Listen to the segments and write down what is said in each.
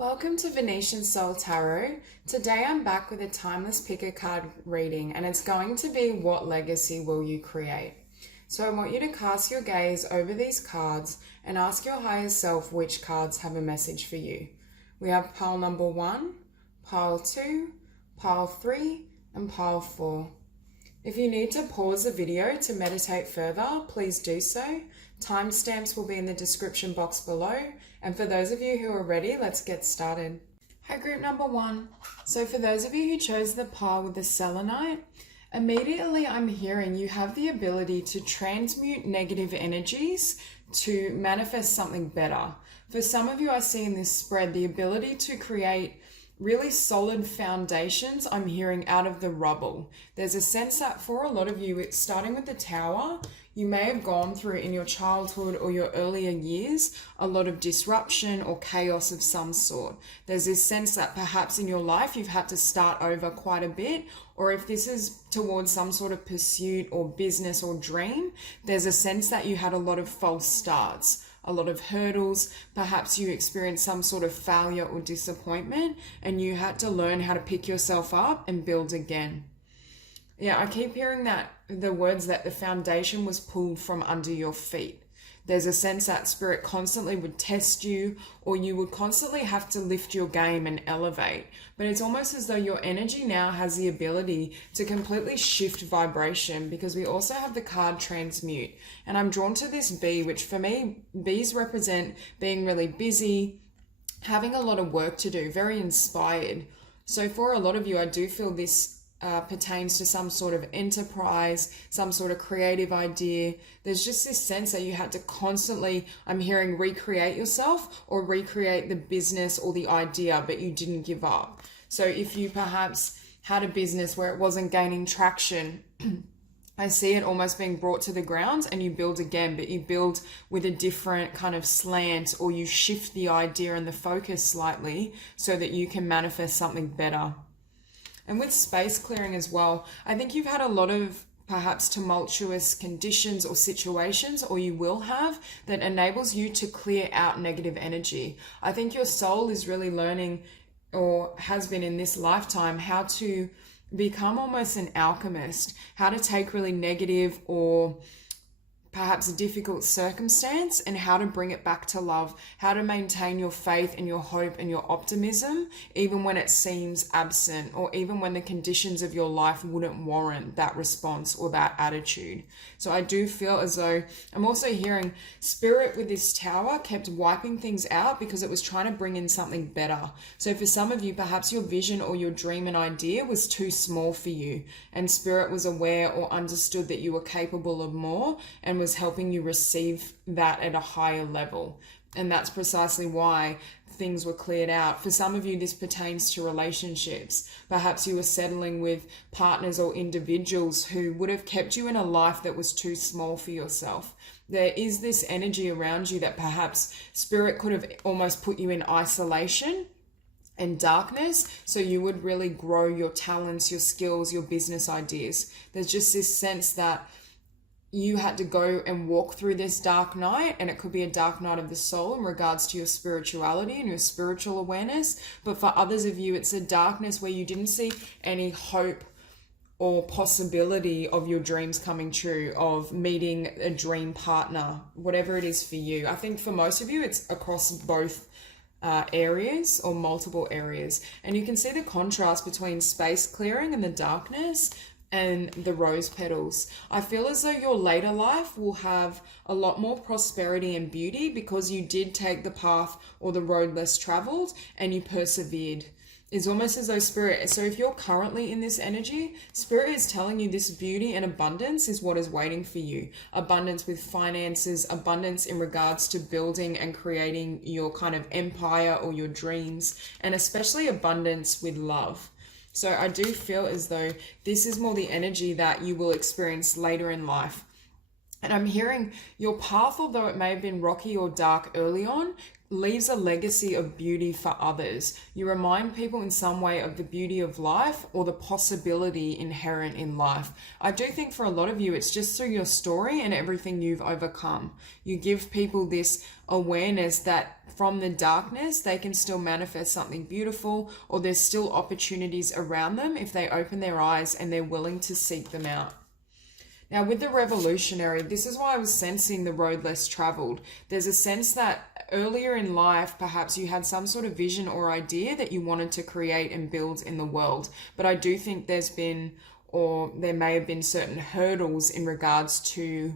Welcome to Venusian Soul Tarot. Today I'm back with a timeless pick a card reading, and it's going to be what legacy will you create? So I want you to cast your gaze over these cards and ask your higher self which cards have a message for you. We have pile number 1, pile 2, pile 3, and pile 4. If you need to pause the video to meditate further, please do so. Timestamps will be in the description box below. And for those of you who are ready, let's get started. Hi, group number 1. So for those of you who chose the pile with the Selenite, immediately I'm hearing you have the ability to transmute negative energies to manifest something better. For some of you, I see in this spread the ability to create really solid foundations, I'm hearing, out of the rubble. There's a sense that for a lot of you, it's starting with the Tower, you may have gone through in your childhood or your earlier years a lot of disruption or chaos of some sort. There's this sense that perhaps in your life you've had to start over quite a bit, or if this is towards some sort of pursuit or business or dream, there's a sense that you had a lot of false starts, a lot of hurdles. Perhaps you experienced some sort of failure or disappointment and you had to learn how to pick yourself up and build again. Yeah, I keep hearing that the words that the foundation was pulled from under your feet. There's a sense that spirit constantly would test you, or you would constantly have to lift your game and elevate. But it's almost as though your energy now has the ability to completely shift vibration, because we also have the card transmute. And I'm drawn to this bee, which for me, bees represent being really busy, having a lot of work to do, very inspired. So for a lot of you, I do feel this pertains to some sort of enterprise, some sort of creative idea. There's just this sense that you had to constantly, I'm hearing, recreate yourself or recreate the business or the idea, but you didn't give up. So if you perhaps had a business where it wasn't gaining traction, I see it almost being brought to the ground and you build again, but you build with a different kind of slant, or you shift the idea and the focus slightly so that you can manifest something better. And with space clearing as well, I think you've had a lot of perhaps tumultuous conditions or situations, or you will have, that enables you to clear out negative energy. I think your soul is really learning, or has been in this lifetime, how to become almost an alchemist, how to take really negative or perhaps a difficult circumstance and how to bring it back to love, how to maintain your faith and your hope and your optimism even when it seems absent, or even when the conditions of your life wouldn't warrant that response or that attitude. So I do feel as though I'm also hearing spirit with this Tower kept wiping things out because it was trying to bring in something better. So for some of you, perhaps your vision or your dream and idea was too small for you, and spirit was aware or understood that you were capable of more and was helping you receive that at a higher level. And that's precisely why things were cleared out. For some of you, this pertains to relationships. Perhaps you were settling with partners or individuals who would have kept you in a life that was too small for yourself. There is this energy around you that perhaps spirit could have almost put you in isolation and darkness, so you would really grow your talents, your skills, your business ideas. There's just this sense that you had to go and walk through this dark night, and it could be a dark night of the soul in regards to your spirituality and your spiritual awareness. But for others of you, it's a darkness where you didn't see any hope or possibility of your dreams coming true, of meeting a dream partner, whatever it is for you. I think for most of you, it's across both areas or multiple areas. And you can see the contrast between space clearing and the darkness and the rose petals. I feel as though your later life will have a lot more prosperity and beauty because you did take the path or the road less traveled and you persevered. It's almost as though spirit, so if you're currently in this energy, spirit is telling you this beauty and abundance is what is waiting for you. Abundance with finances, abundance in regards to building and creating your kind of empire or your dreams, and especially abundance with love. So I do feel as though this is more the energy that you will experience later in life. And I'm hearing your path, although it may have been rocky or dark early on, leaves a legacy of beauty for others. You remind people in some way of the beauty of life or the possibility inherent in life. I do think for a lot of you, it's just through your story and everything you've overcome. You give people this awareness that from the darkness, they can still manifest something beautiful, or there's still opportunities around them if they open their eyes and they're willing to seek them out. Now, with the revolutionary, this is why I was sensing the road less traveled. There's a sense that earlier in life, perhaps you had some sort of vision or idea that you wanted to create and build in the world. But I do think there's been, or there may have been, certain hurdles in regards to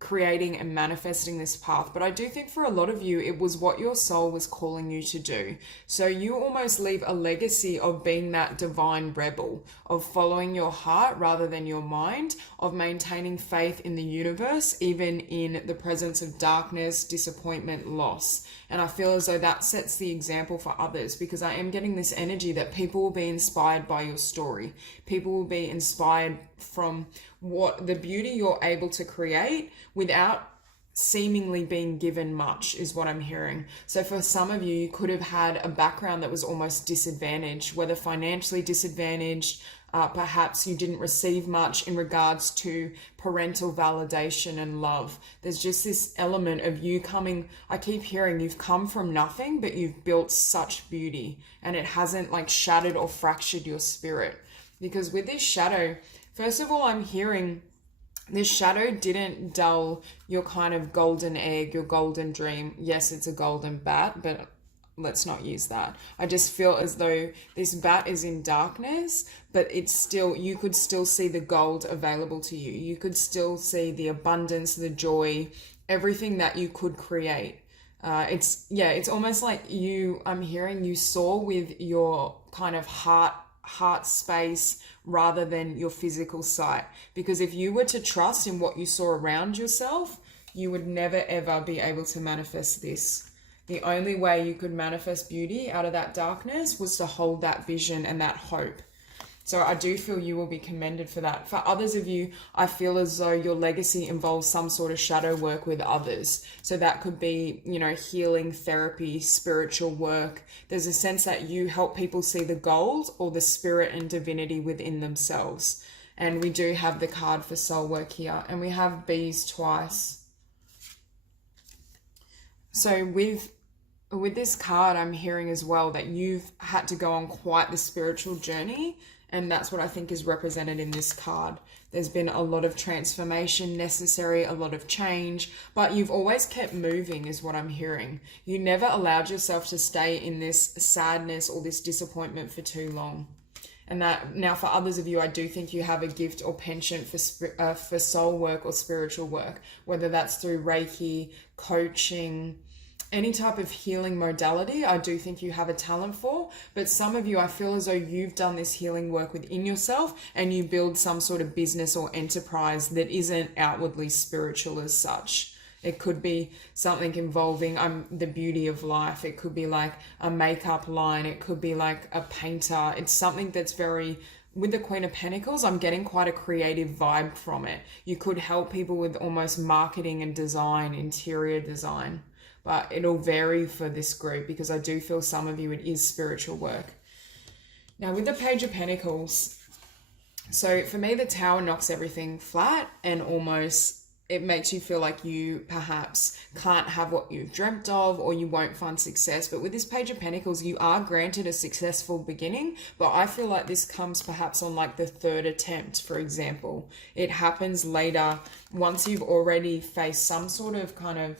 creating and manifesting this path. But I do think for a lot of you, it was what your soul was calling you to do. So you almost leave a legacy of being that divine rebel, of following your heart rather than your mind, of maintaining faith in the universe, even in the presence of darkness, disappointment, loss. And I feel as though that sets the example for others, because I am getting this energy that people will be inspired by your story. People will be inspired from what the beauty you're able to create without seemingly being given much, is what I'm hearing. So for some of you, you could have had a background that was almost disadvantaged, whether financially disadvantaged, perhaps you didn't receive much in regards to parental validation and love. There's just this element of you coming, I keep hearing you've come from nothing, but you've built such beauty, and it hasn't like shattered or fractured your spirit. Because with this shadow, first of all, I'm hearing this shadow didn't dull your kind of golden egg, your golden dream. Yes, it's a golden bat, but let's not use that. I just feel as though this bat is in darkness, but it's still, you could still see the gold available to you. You could still see the abundance, the joy, everything that you could create. It's almost like I'm hearing you soar with your kind of heart space rather than your physical sight. Because if you were to trust in what you saw around yourself, you would never ever be able to manifest this. The only way you could manifest beauty out of that darkness was to hold that vision and that hope. So I do feel you will be commended for that. For others of you, I feel as though your legacy involves some sort of shadow work with others. So that could be, healing, therapy, spiritual work. There's a sense that you help people see the gold or the spirit and divinity within themselves. And we do have the card for soul work here, and we have bees twice. So with this card, I'm hearing as well that you've had to go on quite the spiritual journey. And that's what I think is represented in this card. There's been a lot of transformation necessary, a lot of change, but you've always kept moving is what I'm hearing. You never allowed yourself to stay in this sadness or this disappointment for too long. And that now for others of you, I do think you have a gift or penchant for soul work or spiritual work, whether that's through Reiki, coaching, any type of healing modality. I do think you have a talent for, but some of you, I feel as though you've done this healing work within yourself and you build some sort of business or enterprise that isn't outwardly spiritual as such. It could be something involving the beauty of life. It could be like a makeup line. It could be like a painter. It's something that's very, with the Queen of Pentacles, I'm getting quite a creative vibe from it. You could help people with almost marketing and design, interior design. But it'll vary for this group because I do feel some of you it is spiritual work. Now with the Page of Pentacles, so for me the Tower knocks everything flat and almost it makes you feel like you perhaps can't have what you've dreamt of or you won't find success. But with this Page of Pentacles, you are granted a successful beginning, but I feel like this comes perhaps on like the third attempt, for example. It happens later once you've already faced some sort of kind of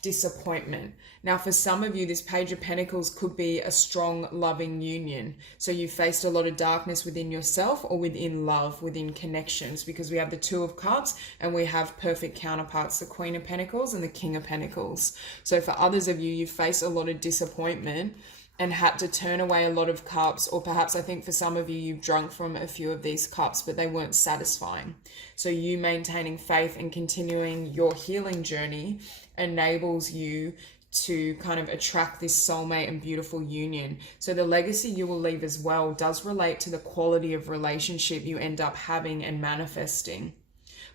disappointment. Now for some of you, this Page of Pentacles could be a strong loving union. So you faced a lot of darkness within yourself or within love, within connections, because we have the Two of Cups and we have perfect counterparts, the Queen of Pentacles and the King of Pentacles. So for others of you, you face a lot of disappointment and had to turn away a lot of cups, or perhaps I think for some of you, you've drunk from a few of these cups, but they weren't satisfying. So you maintaining faith and continuing your healing journey enables you to kind of attract this soulmate and beautiful union. So the legacy you will leave as well does relate to the quality of relationship you end up having and manifesting.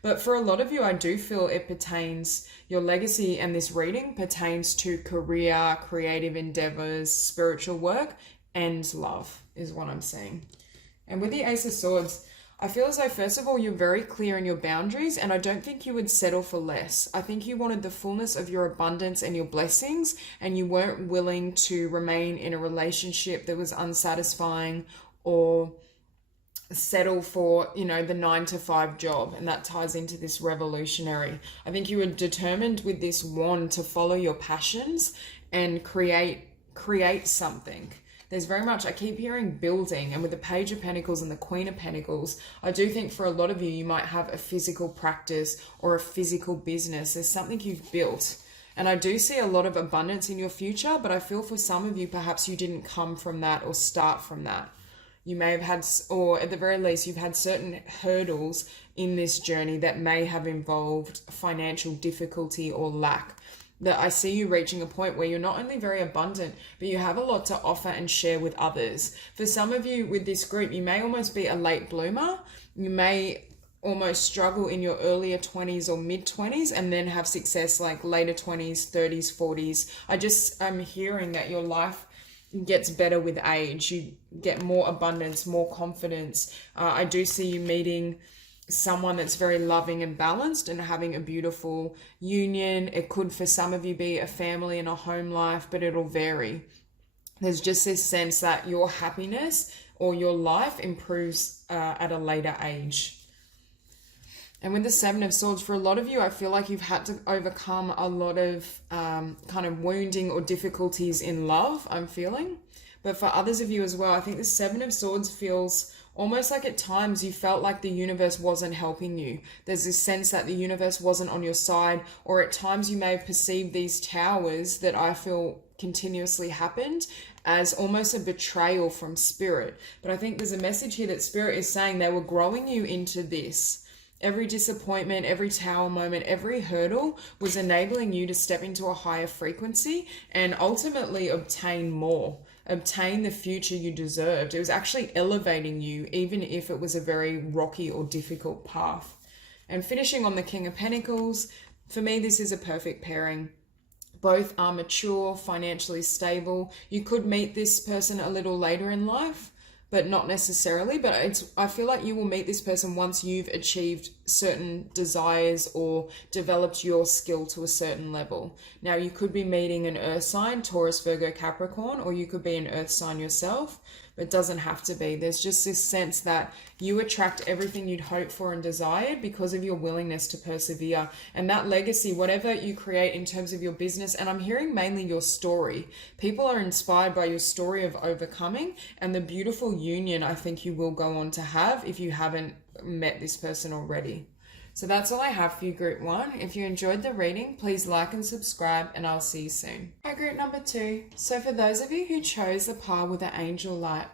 But for a lot of you, I do feel it pertains, your legacy and this reading pertains to career, creative endeavors, spiritual work, and love is what I'm seeing. And with the Ace of Swords, I feel as though, first of all, you're very clear in your boundaries, and I don't think you would settle for less. I think you wanted the fullness of your abundance and your blessings, and you weren't willing to remain in a relationship that was unsatisfying or settle for, the 9-to-5 job. And that ties into this revolutionary. I think you were determined with this wand to follow your passions and create something. There's very much, I keep hearing building, and with the Page of Pentacles and the Queen of Pentacles, I do think for a lot of you, you might have a physical practice or a physical business. There's something you've built. And I do see a lot of abundance in your future, but I feel for some of you, perhaps you didn't come from that or start from that. You may have had, or at the very least, you've had certain hurdles in this journey that may have involved financial difficulty or lack. That I see you reaching a point where you're not only very abundant, but you have a lot to offer and share with others. For some of you with this group, you may almost be a late bloomer. You may almost struggle in your earlier 20s or mid 20s and then have success like later 20s, 30s, 40s. I'm hearing that your life gets better with age. You get more abundance, more confidence. I do see you meeting someone that's very loving and balanced and having a beautiful union. It could for some of you be a family and a home life, but it'll vary. There's just this sense that your happiness or your life improves at a later age. And with the Seven of Swords, for a lot of you, I feel like you've had to overcome a lot of kind of wounding or difficulties in love, I'm feeling. But for others of you as well, I think the Seven of Swords feels almost like at times you felt like the universe wasn't helping you. There's this sense that the universe wasn't on your side, or at times you may have perceived these towers that I feel continuously happened as almost a betrayal from spirit. But I think there's a message here that spirit is saying they were growing you into this. Every disappointment, every tower moment, every hurdle was enabling you to step into a higher frequency and ultimately obtain more. Obtain the future you deserved. It was actually elevating you, even if it was a very rocky or difficult path. And finishing on the King of Pentacles, for me, this is a perfect pairing. Both are mature, financially stable. You could meet this person a little later in life, but not necessarily. But I feel like you will meet this person once you've achieved certain desires or developed your skill to a certain level. Now, you could be meeting an earth sign, Taurus, Virgo, Capricorn, or you could be an earth sign yourself. But it doesn't have to be. There's just this sense that you attract everything you'd hoped for and desired because of your willingness to persevere. And that legacy, whatever you create in terms of your business, and I'm hearing mainly your story. People are inspired by your story of overcoming and the beautiful union I think you will go on to have if you haven't met this person already. So that's all I have for you, Group 1. If you enjoyed the reading, please like and subscribe, and I'll see you soon. Hi, Group number 2. So for those of you who chose the pile with the Angelite,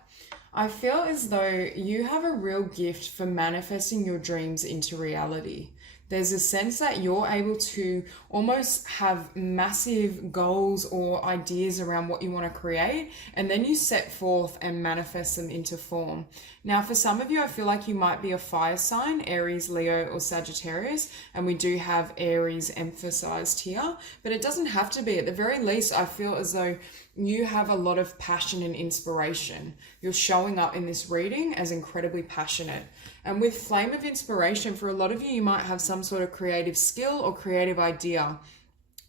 I feel as though you have a real gift for manifesting your dreams into reality. There's a sense that you're able to almost have massive goals or ideas around what you want to create, and then you set forth and manifest them into form. Now, for some of you, I feel like you might be a fire sign, Aries, Leo, or Sagittarius, and we do have Aries emphasized here, but it doesn't have to be. At the very least, I feel as though you have a lot of passion and inspiration. You're showing up in this reading as incredibly passionate. And with Flame of Inspiration, for a lot of you, you might have some sort of creative skill or creative idea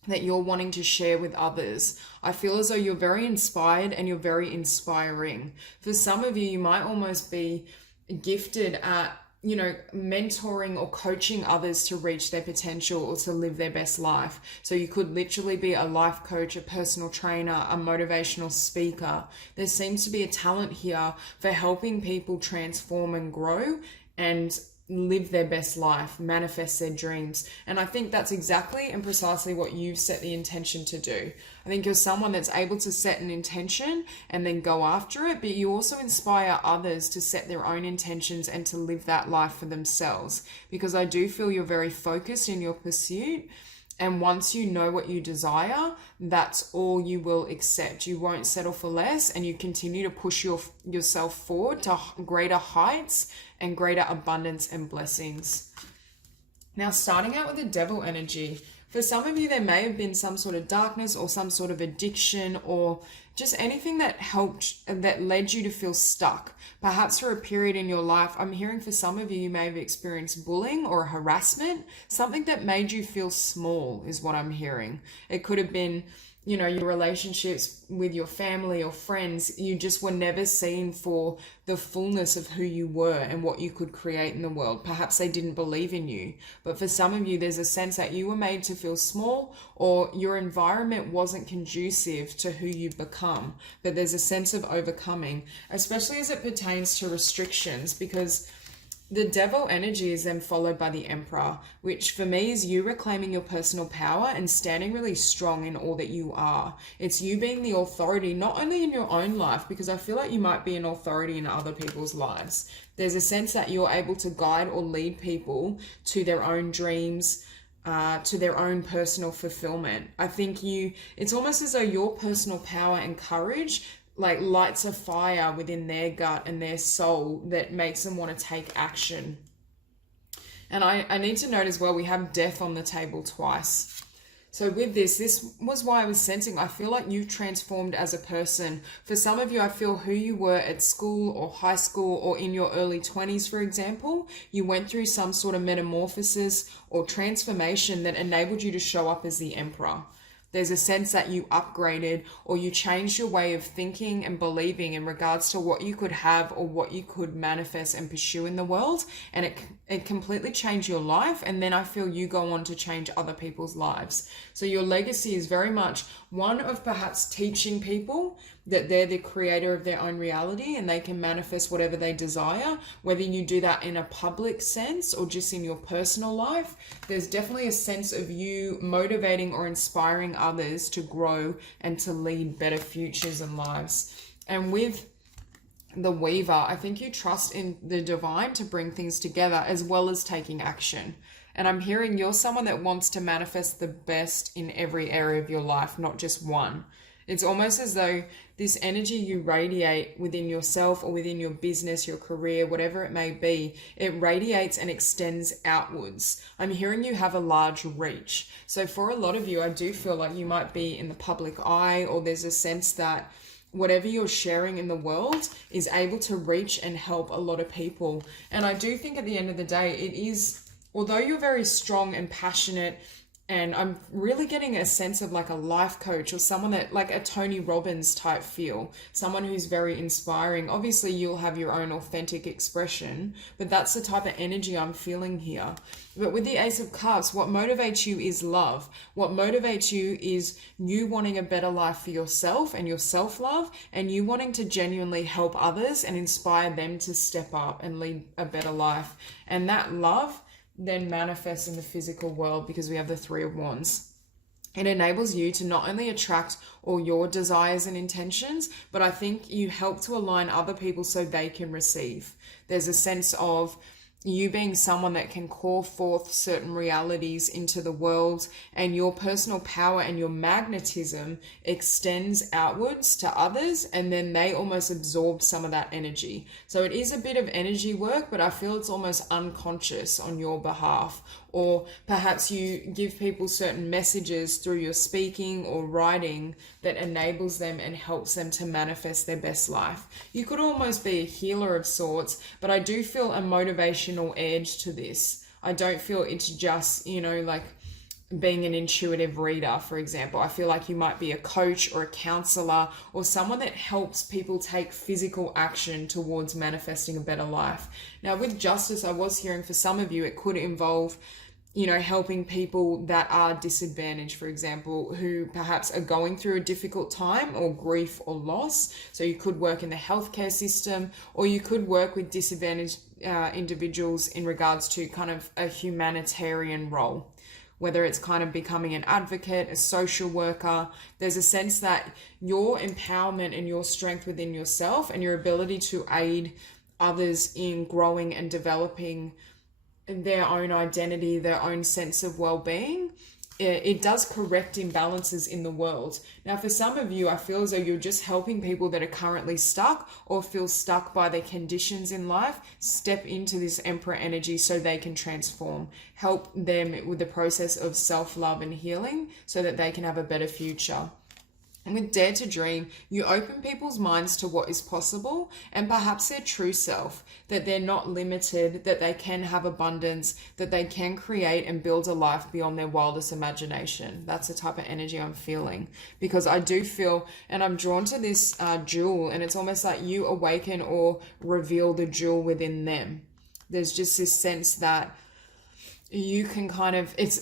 that you're wanting to share with others. I feel as though you're very inspired and you're very inspiring. For some of you, you might almost be gifted at mentoring or coaching others to reach their potential or to live their best life. So you could literally be a life coach, a personal trainer, a motivational speaker. There seems to be a talent here for helping people transform and grow and live their best life, manifest their dreams. And I think that's exactly and precisely what you've set the intention to do. I think you're someone that's able to set an intention and then go after it, but you also inspire others to set their own intentions and to live that life for themselves. Because I do feel you're very focused in your pursuit. And once you know what you desire, that's all you will accept. You won't settle for less, and you continue to push yourself forward to greater heights and greater abundance and blessings. Now, starting out with the devil energy, for some of you, there may have been some sort of darkness or some sort of addiction or just anything that that led you to feel stuck. Perhaps for a period in your life, I'm hearing for some of you, you may have experienced bullying or harassment, something that made you feel small is what I'm hearing. It could have been, your relationships with your family or friends, you just were never seen for the fullness of who you were and what you could create in the world. Perhaps they didn't believe in you. But for some of you, there's a sense that you were made to feel small, or your environment wasn't conducive to who you become. But there's a sense of overcoming, especially as it pertains to restrictions, because the devil energy is then followed by the emperor, which for me is you reclaiming your personal power and standing really strong in all that you are. It's you being the authority, not only in your own life, because I feel like you might be an authority in other people's lives. There's a sense that you're able to guide or lead people to their own dreams, to their own personal fulfillment. I think it's almost as though your personal power and courage lights a fire within their gut and their soul that makes them want to take action. And I need to note as well, we have death on the table twice. So with this was why I was sensing, I feel like you've transformed as a person. For some of you, I feel who you were at school or high school or in your early 20s, for example, you went through some sort of metamorphosis or transformation that enabled you to show up as the emperor. There's a sense that you upgraded or you changed your way of thinking and believing in regards to what you could have or what you could manifest and pursue in the world. And it completely changed your life. And then I feel you go on to change other people's lives. So your legacy is very much one of perhaps teaching people that they're the creator of their own reality and they can manifest whatever they desire, whether you do that in a public sense or just in your personal life. There's definitely a sense of you motivating or inspiring others to grow and to lead better futures and lives. And with the Weaver, I think you trust in the divine to bring things together as well as taking action. And I'm hearing you're someone that wants to manifest the best in every area of your life, not just one. It's almost as though this energy you radiate within yourself or within your business, your career, whatever it may be, it radiates and extends outwards. I'm hearing you have a large reach. So for a lot of you, I do feel like you might be in the public eye, or there's a sense that whatever you're sharing in the world is able to reach and help a lot of people. And I do think at the end of the day, it is, although you're very strong and passionate, and I'm really getting a sense of like a life coach or someone that like a Toni Robbins type feel, someone who's very inspiring. Obviously you'll have your own authentic expression, but that's the type of energy I'm feeling here. But with the Ace of Cups, what motivates you is love. What motivates you is you wanting a better life for yourself and your self-love, and you wanting to genuinely help others and inspire them to step up and lead a better life. And that love then manifests in the physical world because we have the Three of Wands. It enables you to not only attract all your desires and intentions, but I think you help to align other people so they can receive. There's a sense of you being someone that can call forth certain realities into the world, and your personal power and your magnetism extends outwards to others, and then they almost absorb some of that energy. So it is a bit of energy work, but I feel it's almost unconscious on your behalf. Or perhaps you give people certain messages through your speaking or writing that enables them and helps them to manifest their best life. You could almost be a healer of sorts, but I do feel a motivational edge to this. I don't feel it's just, like being an intuitive reader, for example. I feel like you might be a coach or a counselor or someone that helps people take physical action towards manifesting a better life. Now with Justice, I was hearing for some of you, it could involve helping people that are disadvantaged, for example, who perhaps are going through a difficult time or grief or loss. So you could work in the healthcare system, or you could work with disadvantaged individuals in regards to kind of a humanitarian role, whether it's kind of becoming an advocate, a social worker. There's a sense that your empowerment and your strength within yourself and your ability to aid others in growing and developing their own identity, their own sense of well-being, it does correct imbalances in the world. Now, for some of you, I feel as though you're just helping people that are currently stuck or feel stuck by their conditions in life step into this Emperor energy so they can transform. Help them with the process of self-love and healing so that they can have a better future. And with Dare to Dream, you open people's minds to what is possible and perhaps their true self, that they're not limited, that they can have abundance, that they can create and build a life beyond their wildest imagination. That's the type of energy I'm feeling, because I do feel, and I'm drawn to this jewel, and it's almost like you awaken or reveal the jewel within them. There's just this sense that you can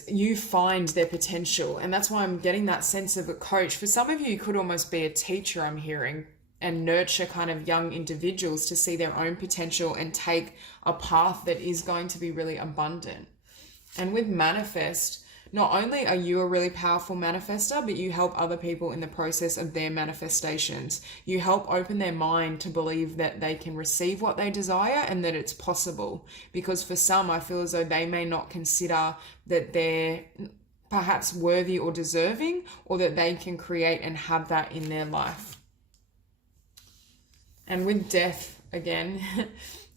you find their potential. And that's why I'm getting that sense of a coach. For some of you, you could almost be a teacher, I'm hearing, and nurture kind of young individuals to see their own potential and take a path that is going to be really abundant. And with Manifest, not only are you a really powerful manifester, but you help other people in the process of their manifestations. You help open their mind to believe that they can receive what they desire and that it's possible. Because for some, I feel as though they may not consider that they're perhaps worthy or deserving, or that they can create and have that in their life. And with Death, again,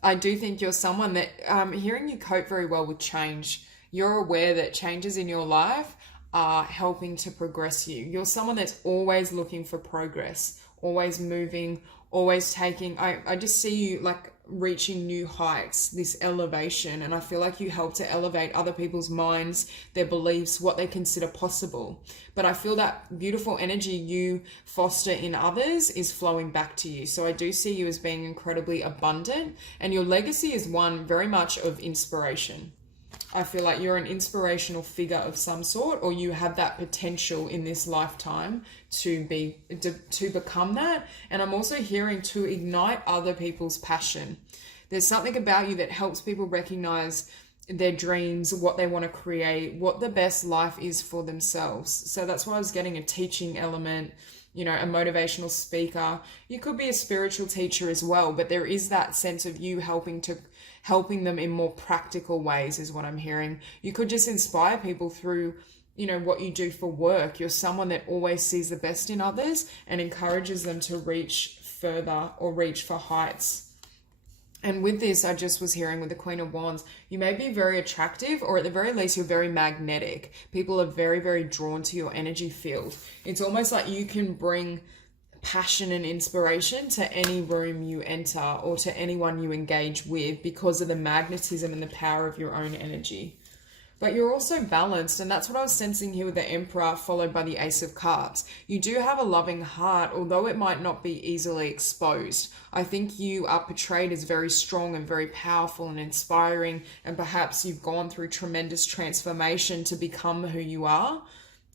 I do think you're someone that, hearing you cope very well with change. You're aware that changes in your life are helping to progress you. You're someone that's always looking for progress, always moving, always taking. I just see you like reaching new heights, this elevation. And I feel like you help to elevate other people's minds, their beliefs, what they consider possible. But I feel that beautiful energy you foster in others is flowing back to you. So I do see you as being incredibly abundant, and your legacy is one very much of inspiration. I feel like you're an inspirational figure of some sort, or you have that potential in this lifetime to become that. And I'm also hearing to ignite other people's passion. There's something about you that helps people recognize their dreams, what they want to create, what the best life is for themselves. So that's why I was getting a teaching element, a motivational speaker. You could be a spiritual teacher as well, but there is that sense of you helping them in more practical ways is what I'm hearing. You could just inspire people through, what you do for work. You're someone that always sees the best in others and encourages them to reach further or reach for heights. And with this, I just was hearing with the Queen of Wands, you may be very attractive, or at the very least, you're very magnetic. People are very, very drawn to your energy field. It's almost like you can bring passion and inspiration to any room you enter or to anyone you engage with because of the magnetism and the power of your own energy. But you're also balanced, and that's what I was sensing here with the Emperor followed by the Ace of Cups. You do have a loving heart, although it might not be easily exposed. I think you are portrayed as very strong and very powerful and inspiring, and perhaps you've gone through tremendous transformation to become who you are,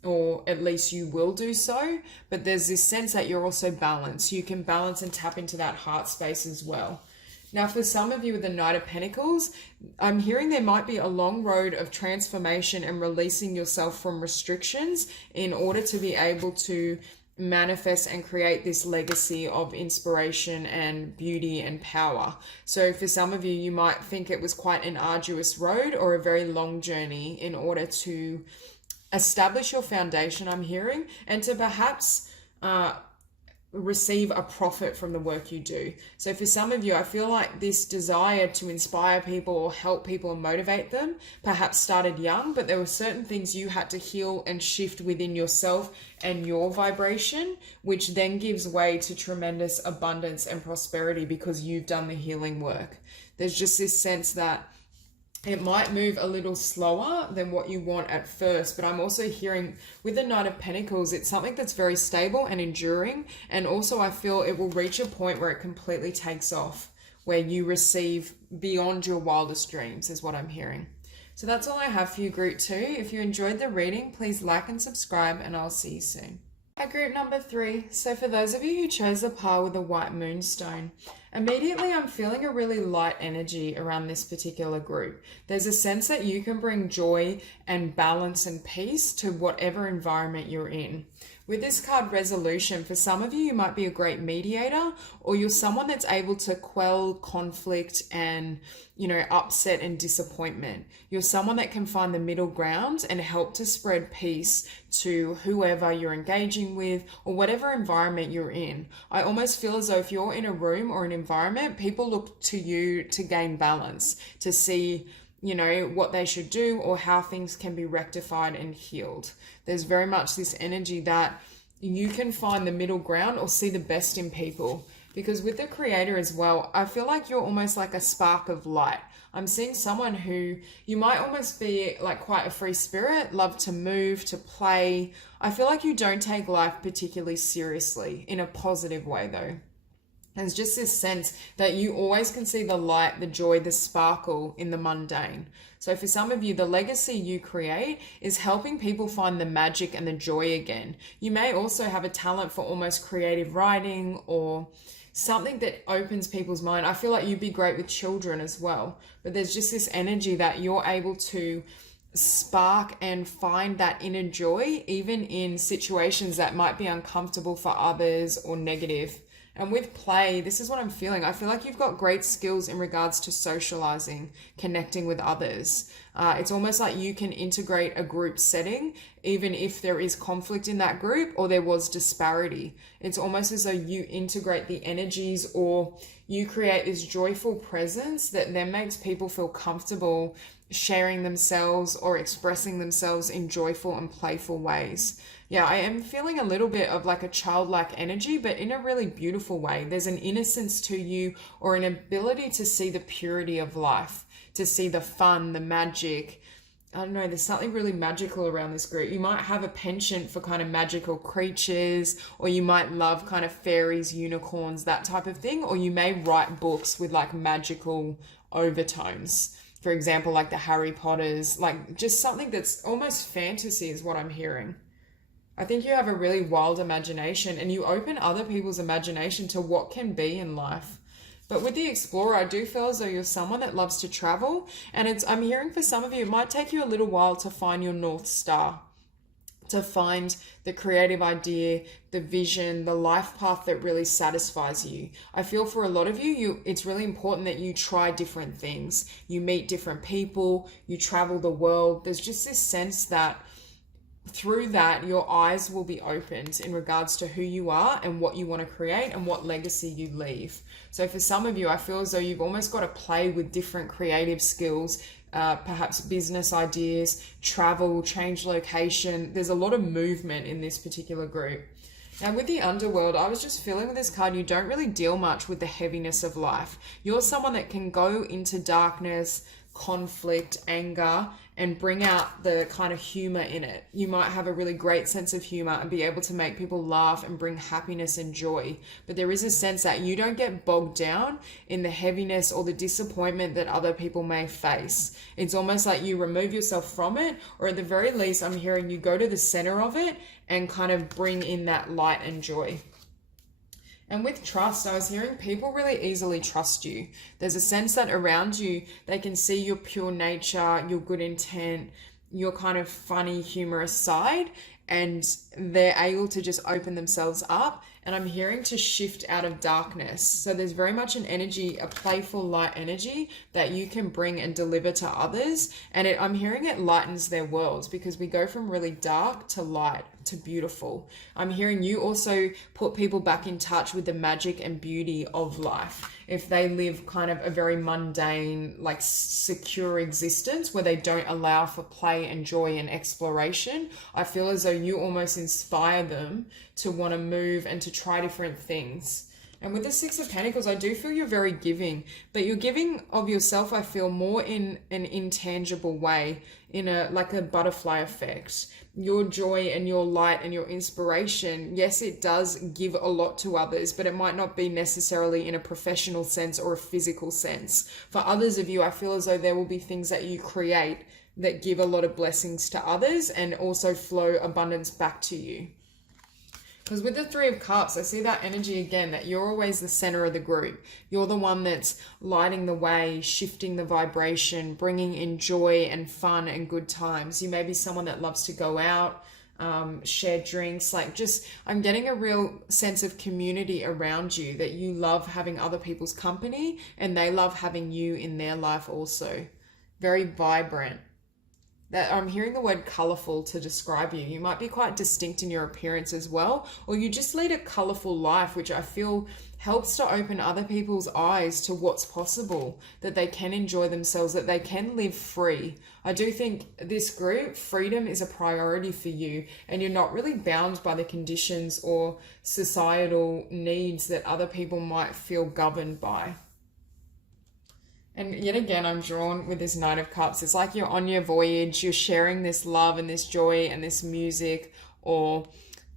or at least you will do so. But there's this sense that you're also balanced. You can balance and tap into that heart space as well. Now, for some of you with the Knight of Pentacles, I'm hearing there might be a long road of transformation and releasing yourself from restrictions in order to be able to manifest and create this legacy of inspiration and beauty and power. So for some of you, you might think it was quite an arduous road or a very long journey in order to establish your foundation, I'm hearing, and to perhaps receive a profit from the work you do. So for some of you, I feel like this desire to inspire people or help people and motivate them perhaps started young, but there were certain things you had to heal and shift within yourself and your vibration, which then gives way to tremendous abundance and prosperity because you've done the healing work. There's just this sense that it might move a little slower than what you want at first, but I'm also hearing with the Knight of Pentacles, it's something that's very stable and enduring. And also I feel it will reach a point where it completely takes off, where you receive beyond your wildest dreams is what I'm hearing. So that's all I have for you, Group 2. If you enjoyed the reading, please like and subscribe, and I'll see you soon. At group number 3, so for those of you who chose the pile with the white moonstone, immediately I'm feeling a really light energy around this particular group. There's a sense that you can bring joy and balance and peace to whatever environment you're in. With this card, resolution, for some of you, you might be a great mediator, or you're someone that's able to quell conflict and, upset and disappointment. You're someone that can find the middle ground and help to spread peace to whoever you're engaging with or whatever environment you're in. I almost feel as though if you're in a room or an environment, people look to you to gain balance, to see what they should do or how things can be rectified and healed. There's very much this energy that you can find the middle ground or see the best in people. Because with the creator as well, I feel like you're almost like a spark of light. I'm seeing someone who you might almost be like quite a free spirit, love to move, to play. I feel like you don't take life particularly seriously in a positive way though. There's just this sense that you always can see the light, the joy, the sparkle in the mundane. So for some of you, the legacy you create is helping people find the magic and the joy again. You may also have a talent for almost creative writing or something that opens people's mind. I feel like you'd be great with children as well. But there's just this energy that you're able to spark and find that inner joy, even in situations that might be uncomfortable for others or negative. And with play, this is what I'm feeling. I feel like you've got great skills in regards to socializing, connecting with others. It's almost like you can integrate a group setting, even if there is conflict in that group or there was disparity. It's almost as though you integrate the energies or you create this joyful presence that then makes people feel comfortable sharing themselves or expressing themselves in joyful and playful ways. Yeah, I am feeling a little bit of like a childlike energy, but in a really beautiful way. There's an innocence to you or an ability to see the purity of life, to see the fun, the magic. I don't know, there's something really magical around this group. You might have a penchant for kind of magical creatures, or you might love kind of fairies, unicorns, that type of thing, or you may write books with like magical overtones. For example, like the Harry Potters, like just something that's almost fantasy is what I'm hearing. I think you have a really wild imagination and you open other people's imagination to what can be in life. But with the Explorer, I do feel as though you're someone that loves to travel, and I'm hearing for some of you, it might take you a little while to find your North Star, to find the creative idea, the vision, the life path that really satisfies you. I feel for a lot of you, it's really important that you try different things. You meet different people, you travel the world. There's just this sense that through that, your eyes will be opened in regards to who you are and what you want to create and what legacy you leave. So for some of you, I feel as though you've almost got to play with different creative skills, perhaps business ideas, travel, change location. There's a lot of movement in this particular group. Now with the underworld, I was just feeling with this card, you don't really deal much with the heaviness of life. You're someone that can go into darkness, conflict, anger, and bring out the kind of humor in it. You might have a really great sense of humor and be able to make people laugh and bring happiness and joy. But there is a sense that you don't get bogged down in the heaviness or the disappointment that other people may face. It's almost like you remove yourself from it, or at the very least, I'm hearing you go to the center of it and kind of bring in that light and joy. And with trust, I was hearing people really easily trust you. There's a sense that around you, they can see your pure nature, your good intent, your kind of funny, humorous side, and they're able to just open themselves up. And I'm hearing to shift out of darkness. So there's very much an energy, a playful light energy that you can bring and deliver to others. And I'm hearing it lightens their worlds, because we go from really dark to light to beautiful. I'm hearing you also put people back in touch with the magic and beauty of life. If they live kind of a very mundane, like secure existence where they don't allow for play and joy and exploration, I feel as though you almost inspire them to want to move and to try different things. And with the Six of Pentacles, I do feel you're very giving, but you're giving of yourself, I feel, more in an intangible way, in a like a butterfly effect. Your joy and your light and your inspiration, yes, it does give a lot to others, but it might not be necessarily in a professional sense or a physical sense. For others of you, I feel as though there will be things that you create that give a lot of blessings to others and also flow abundance back to you. Because with the Three of Cups, I see that energy again, that you're always the center of the group. You're the one that's lighting the way, shifting the vibration, bringing in joy and fun and good times. You may be someone that loves to go out, share drinks, like just I'm getting a real sense of community around you, that you love having other people's company and they love having you in their life also. Very vibrant. That I'm hearing the word colorful to describe you. You might be quite distinct in your appearance as well, or you just lead a colorful life, which I feel helps to open other people's eyes to what's possible, that they can enjoy themselves, that they can live free. I do think this group, freedom is a priority for you, and you're not really bound by the conditions or societal needs that other people might feel governed by. And yet again, I'm drawn with this Knight of Cups. It's like you're on your voyage, you're sharing this love and this joy and this music, or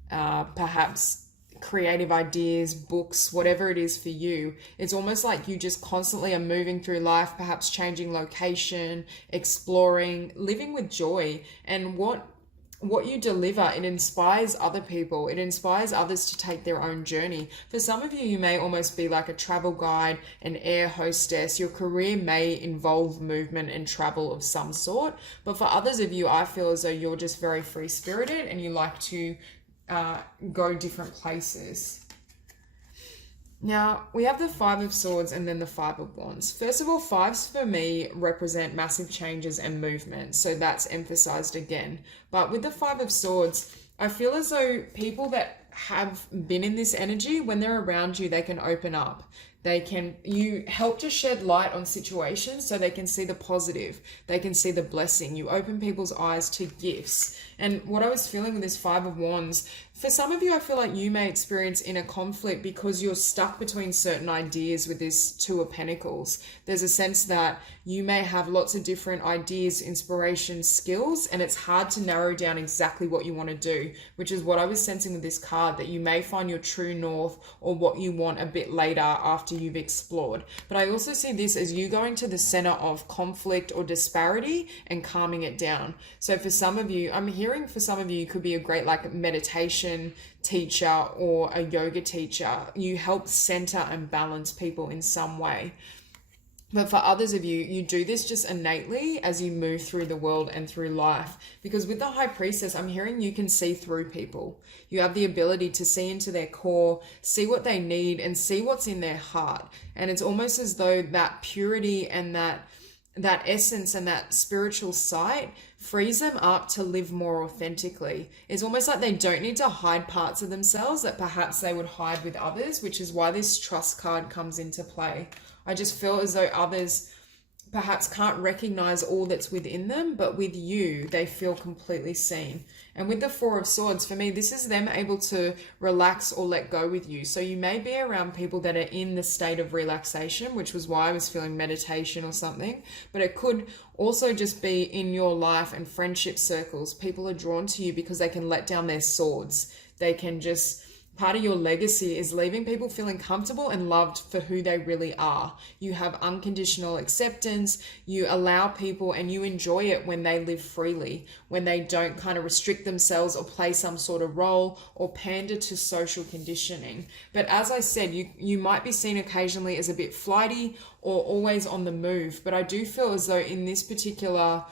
perhaps creative ideas, books, whatever it is for you. It's almost like you just constantly are moving through life, perhaps changing location, exploring, living with joy. And what you deliver, it inspires other people. It inspires others to take their own journey. For some of you, you may almost be like a travel guide, an air hostess. Your career may involve movement and travel of some sort. But for others of you, I feel as though you're just very free-spirited and you like to go different places. Now, we have the Five of Swords and then the Five of Wands. First of all, fives for me represent massive changes and movement, so that's emphasized again. But with the Five of Swords, I feel as though people that have been in this energy, when they're around you, they can open up. You help to shed light on situations so they can see the positive, they can see the blessing. You open people's eyes to gifts. And what I was feeling with this Five of Wands, for some of you, I feel like you may experience inner conflict because you're stuck between certain ideas with this Two of Pentacles. There's a sense that you may have lots of different ideas, inspiration, skills, and it's hard to narrow down exactly what you want to do, which is what I was sensing with this card, that you may find your true north or what you want a bit later after you've explored. But I also see this as you going to the center of conflict or disparity and calming it down. So for some of you, I'm hearing for some of you, you could be a great like meditation teacher or a yoga teacher. You help center and balance people in some way. But for others of you, you do this just innately as you move through the world and through life. Because with the High Priestess, I'm hearing you can see through people. You have the ability to see into their core, see what they need, and see what's in their heart. And it's almost as though that purity and that essence and that spiritual sight frees them up to live more authentically. It's almost like they don't need to hide parts of themselves that perhaps they would hide with others, which is why this trust card comes into play. I just feel as though others perhaps can't recognize all that's within them, but with you, they feel completely seen. And with the Four of Swords, for me, this is them able to relax or let go with you. So you may be around people that are in the state of relaxation, which was why I was feeling meditation or something, but it could also just be in your life and friendship circles. People are drawn to you because they can let down their swords. They can just... Part of your legacy is leaving people feeling comfortable and loved for who they really are. You have unconditional acceptance, you allow people and you enjoy it when they live freely, when they don't kind of restrict themselves or play some sort of role or pander to social conditioning. But as I said, you might be seen occasionally as a bit flighty or always on the move. But I do feel as though in this particular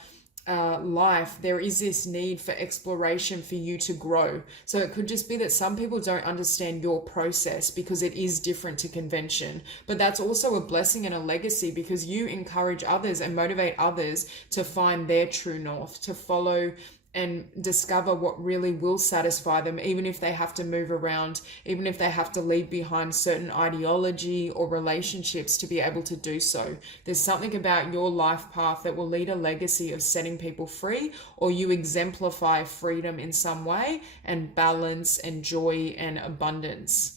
life, there is this need for exploration for you to grow. So it could just be that some people don't understand your process because it is different to convention. But that's also a blessing and a legacy because you encourage others and motivate others to find their true north, to follow and discover what really will satisfy them, even if they have to move around, even if they have to leave behind certain ideology or relationships to be able to do so. There's something about your life path that will lead a legacy of setting people free, or you exemplify freedom in some way and balance and joy and abundance.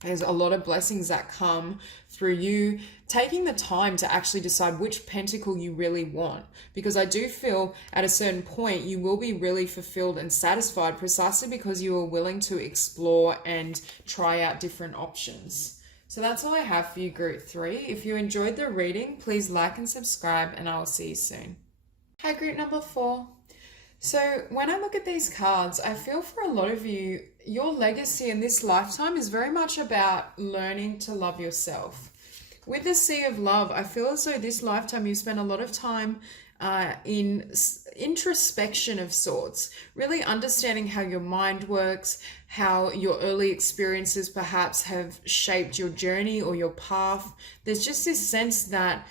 There's a lot of blessings that come through you taking the time to actually decide which pentacle you really want. Because I do feel at a certain point you will be really fulfilled and satisfied precisely because you are willing to explore and try out different options. So that's all I have for you, Group 3. If you enjoyed the reading, please like and subscribe, and I will see you soon. Hi, Group number 4. So when I look at these cards, I feel for a lot of you, your legacy in this lifetime is very much about learning to love yourself. With the Sea of Love, I feel as though this lifetime you spend a lot of time in introspection of sorts, really understanding how your mind works, how your early experiences perhaps have shaped your journey or your path. There's just this sense that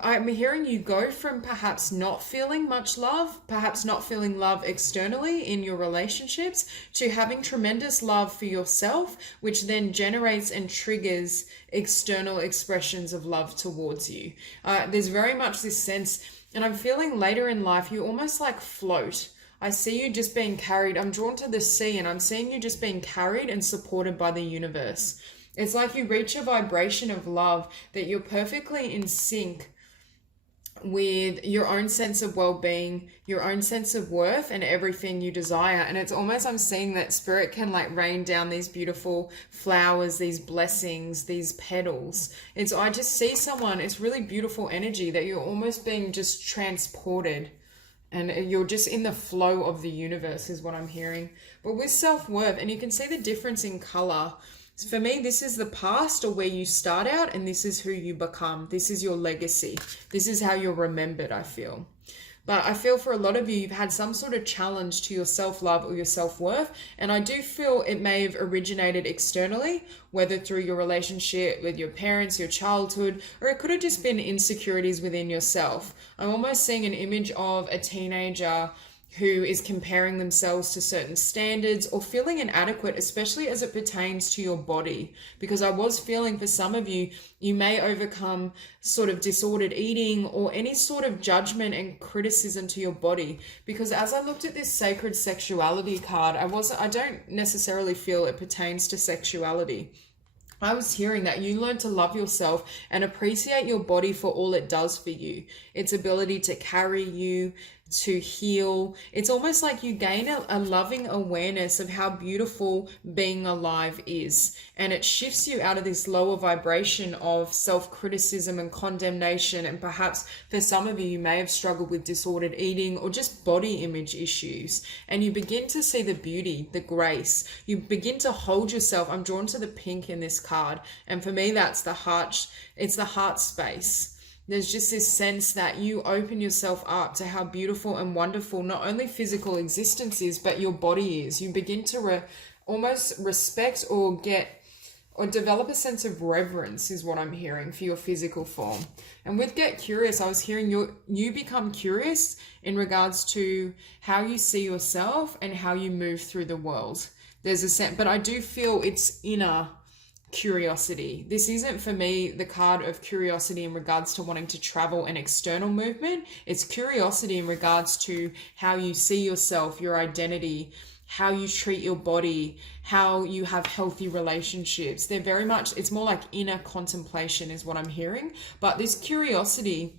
I'm hearing you go from perhaps not feeling much love, perhaps not feeling love externally in your relationships, to having tremendous love for yourself, which then generates and triggers external expressions of love towards you. There's very much this sense, and I'm feeling later in life, you almost like float. I see you just being carried. I'm drawn to the sea, and I'm seeing you just being carried and supported by the universe. It's like you reach a vibration of love that you're perfectly in sync with your own sense of well-being, your own sense of worth, and everything you desire. And it's almost, I'm seeing that spirit can like rain down these beautiful flowers, these blessings, these petals. I just see someone, it's really beautiful energy that you're almost being just transported. And you're just in the flow of the universe is what I'm hearing. But with self-worth, and you can see the difference in color. For me, this is the past, or where you start out, and this is who you become. This is your legacy. This is how you're remembered, I feel. But I feel for a lot of you, you've had some sort of challenge to your self-love or your self-worth. And I do feel it may have originated externally, whether through your relationship with your parents, your childhood, or it could have just been insecurities within yourself. I'm almost seeing an image of a teenager who is comparing themselves to certain standards or feeling inadequate, especially as it pertains to your body. Because I was feeling for some of you, you may overcome sort of disordered eating or any sort of judgment and criticism to your body. Because as I looked at this sacred sexuality card, I don't necessarily feel it pertains to sexuality. I was hearing that you learn to love yourself and appreciate your body for all it does for you. Its ability to carry you, to heal. It's almost like you gain a loving awareness of how beautiful being alive is. And it shifts you out of this lower vibration of self-criticism and condemnation. And perhaps for some of you, you may have struggled with disordered eating or just body image issues. And you begin to see the beauty, the grace. You begin to hold yourself. I'm drawn to the pink in this card. And for me, that's the heart. It's the heart space. There's just this sense that you open yourself up to how beautiful and wonderful not only physical existence is, but your body is. You begin to almost respect or develop a sense of reverence is what I'm hearing for your physical form. And with Get Curious, I was hearing you become curious in regards to how you see yourself and how you move through the world. There's a sense, but I do feel it's inner curiosity. This isn't for me the card of curiosity in regards to wanting to travel and external movement. It's curiosity in regards to how you see yourself, your identity, how you treat your body, how you have healthy relationships. They're very much, it's more like inner contemplation is what I'm hearing. But this curiosity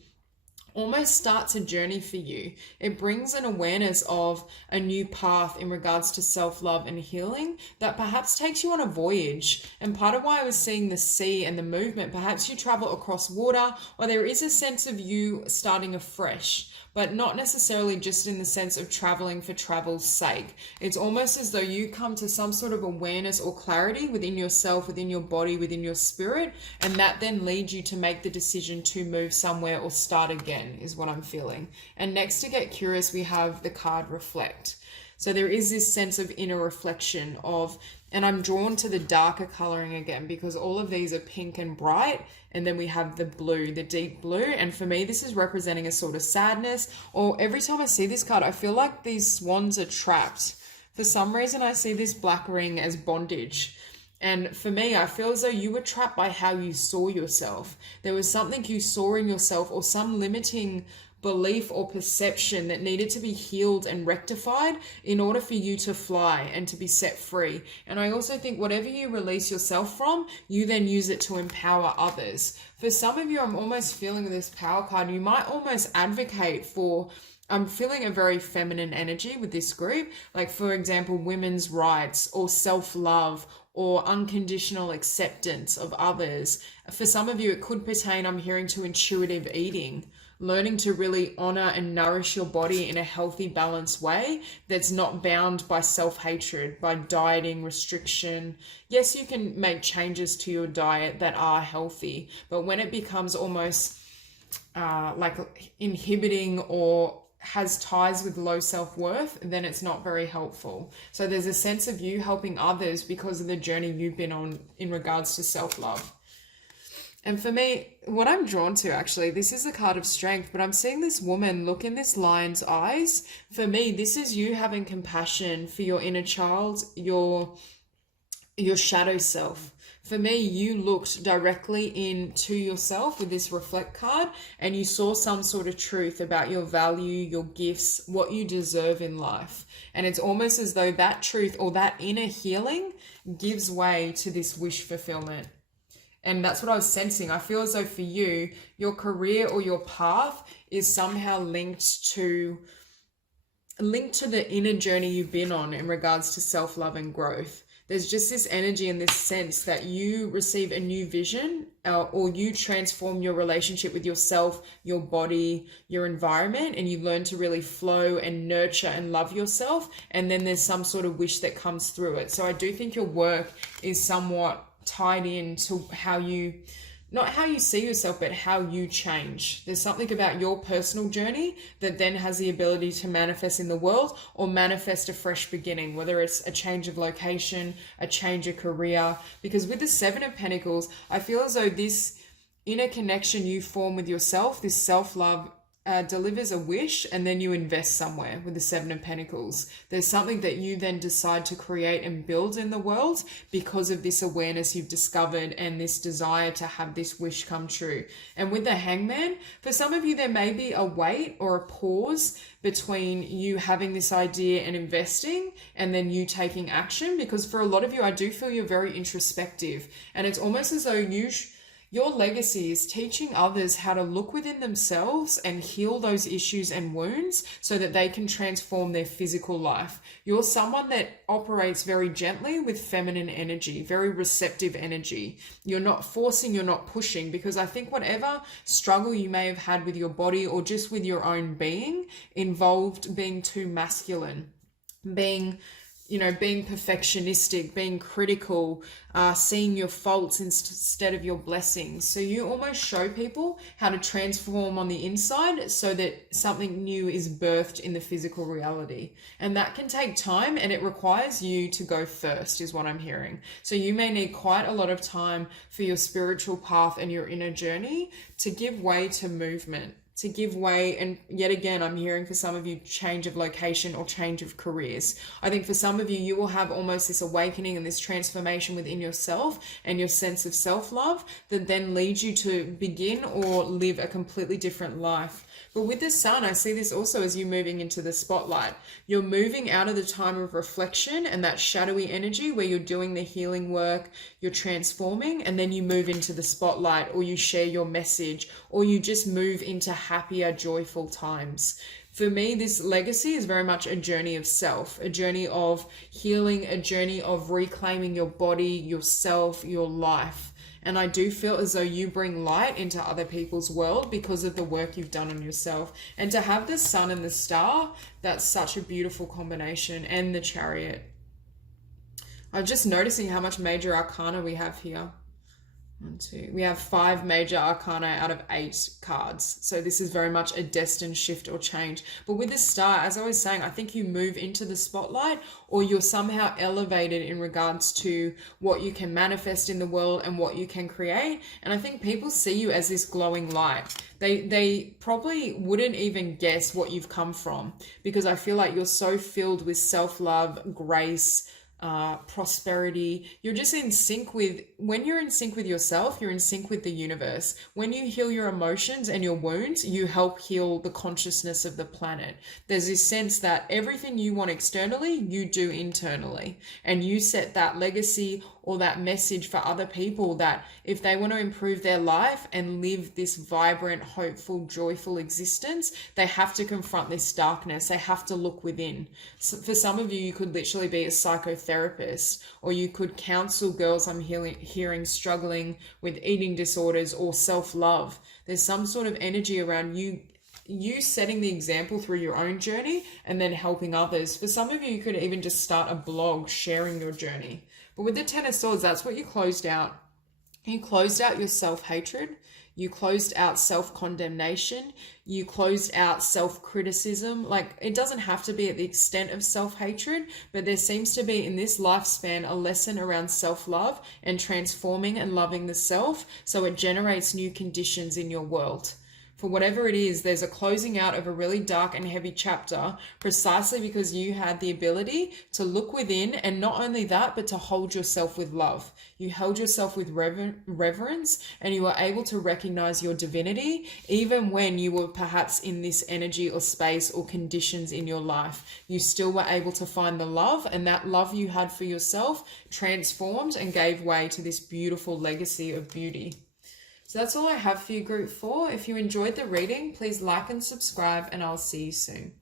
almost starts a journey for you. It brings an awareness of a new path in regards to self-love and healing that perhaps takes you on a voyage. And part of why I was seeing the sea and the movement, perhaps you travel across water, or there is a sense of you starting afresh, but not necessarily just in the sense of traveling for travel's sake. It's almost as though you come to some sort of awareness or clarity within yourself, within your body, within your spirit, and that then leads you to make the decision to move somewhere or start again, is what I'm feeling. And next to Get Curious, we have the card Reflect. So there is this sense of inner reflection of, and I'm drawn to the darker coloring again because all of these are pink and bright. And then we have the blue, the deep blue. And for me, this is representing a sort of sadness, or every time I see this card, I feel like these swans are trapped. For some reason, I see this black ring as bondage. And for me, I feel as though you were trapped by how you saw yourself. There was something you saw in yourself or some limiting belief or perception that needed to be healed and rectified in order for you to fly and to be set free. And I also think whatever you release yourself from, you then use it to empower others. For some of you, I'm almost feeling this power card. You might almost advocate for, I'm feeling a very feminine energy with this group. Like, for example, women's rights or self-love or unconditional acceptance of others. For some of you, it could pertain, I'm hearing, to intuitive eating. Learning to really honor and nourish your body in a healthy, balanced way that's not bound by self-hatred, by dieting, restriction. Yes, you can make changes to your diet that are healthy, but when it becomes almost like inhibiting or has ties with low self-worth, then it's not very helpful. So there's a sense of you helping others because of the journey you've been on in regards to self-love. And for me, what I'm drawn to, actually, this is a card of strength, but I'm seeing this woman look in this lion's eyes. For me, this is you having compassion for your inner child, your shadow self. For me, you looked directly into yourself with this reflect card, and you saw some sort of truth about your value, your gifts, what you deserve in life. And it's almost as though that truth or that inner healing gives way to this wish fulfillment. And that's what I was sensing. I feel as though for you, your career or your path is somehow linked to the inner journey you've been on in regards to self-love and growth. There's just this energy and this sense that you receive a new vision, or you transform your relationship with yourself, your body, your environment, and you learn to really flow and nurture and love yourself. And then there's some sort of wish that comes through it. So I do think your work is somewhat tied in to how you, not how you see yourself, but how you change. There's something about your personal journey that then has the ability to manifest in the world or manifest a fresh beginning, whether it's a change of location, a change of career. Because with the Seven of Pentacles, I feel as though this inner connection you form with yourself, this self-love, delivers a wish, and then you invest somewhere with the Seven of Pentacles. There's something that you then decide to create and build in the world because of this awareness you've discovered and this desire to have this wish come true. And with the Hangman, for some of you, there may be a wait or a pause between you having this idea and investing and then you taking action, because for a lot of you, I do feel you're very introspective, and it's almost as though your legacy is teaching others how to look within themselves and heal those issues and wounds so that they can transform their physical life. You're someone that operates very gently with feminine energy, very receptive energy. You're not forcing, you're not pushing, because I think whatever struggle you may have had with your body or just with your own being involved being too masculine, being perfectionistic, being critical, seeing your faults instead of your blessings. So you almost show people how to transform on the inside so that something new is birthed in the physical reality. And that can take time, and it requires you to go first, is what I'm hearing. So you may need quite a lot of time for your spiritual path and your inner journey to give way to movement, to give way. And yet again, I'm hearing for some of you, change of location or change of careers. I think for some of you, you will have almost this awakening and this transformation within yourself and your sense of self-love that then leads you to begin or live a completely different life. But with the Sun, I see this also as you moving into the spotlight. You're moving out of the time of reflection and that shadowy energy where you're doing the healing work, you're transforming, and then you move into the spotlight, or you share your message, or you just move into happier, joyful times. For me, this legacy is very much a journey of self, a journey of healing, a journey of reclaiming your body, yourself, your life. And I do feel as though you bring light into other people's world because of the work you've done on yourself. And to have the Sun and the Star, that's such a beautiful combination, and the Chariot. I'm just noticing how much major arcana we have here. 1, 2. We have 5 major arcana out of 8 cards. So this is very much a destined shift or change. But with the Star, as I was saying, I think you move into the spotlight, or you're somehow elevated in regards to what you can manifest in the world and what you can create. And I think people see you as this glowing light. They probably wouldn't even guess what you've come from, because I feel like you're so filled with self-love, grace, prosperity. You're just in sync with, when you're in sync with yourself, you're in sync with the universe. When you heal your emotions and your wounds, you help heal the consciousness of the planet. There's this sense that everything you want externally, you do internally, and you set that legacy or that message for other people that if they want to improve their life and live this vibrant, hopeful, joyful existence, they have to confront this darkness. They have to look within. So for some of you, you could literally be a psychotherapist, or you could counsel girls I'm hearing struggling with eating disorders or self-love. There's some sort of energy around you setting the example through your own journey and then helping others. For some of you, you could even just start a blog sharing your journey. But with the Ten of Swords, that's what you closed out You closed out your self-hatred. You closed out self-condemnation. You closed out self-criticism. Like, it doesn't have to be at the extent of self-hatred, but there seems to be in this lifespan a lesson around self-love and transforming and loving the self, so it generates new conditions in your world. For whatever it is, there's a closing out of a really dark and heavy chapter, precisely because you had the ability to look within, and not only that, but to hold yourself with love. You held yourself with reverence, and you were able to recognize your divinity, even when you were perhaps in this energy or space or conditions in your life. You still were able to find the love, and that love you had for yourself transformed and gave way to this beautiful legacy of beauty. So that's all I have for you, Group 4. If you enjoyed the reading, please like and subscribe, and I'll see you soon.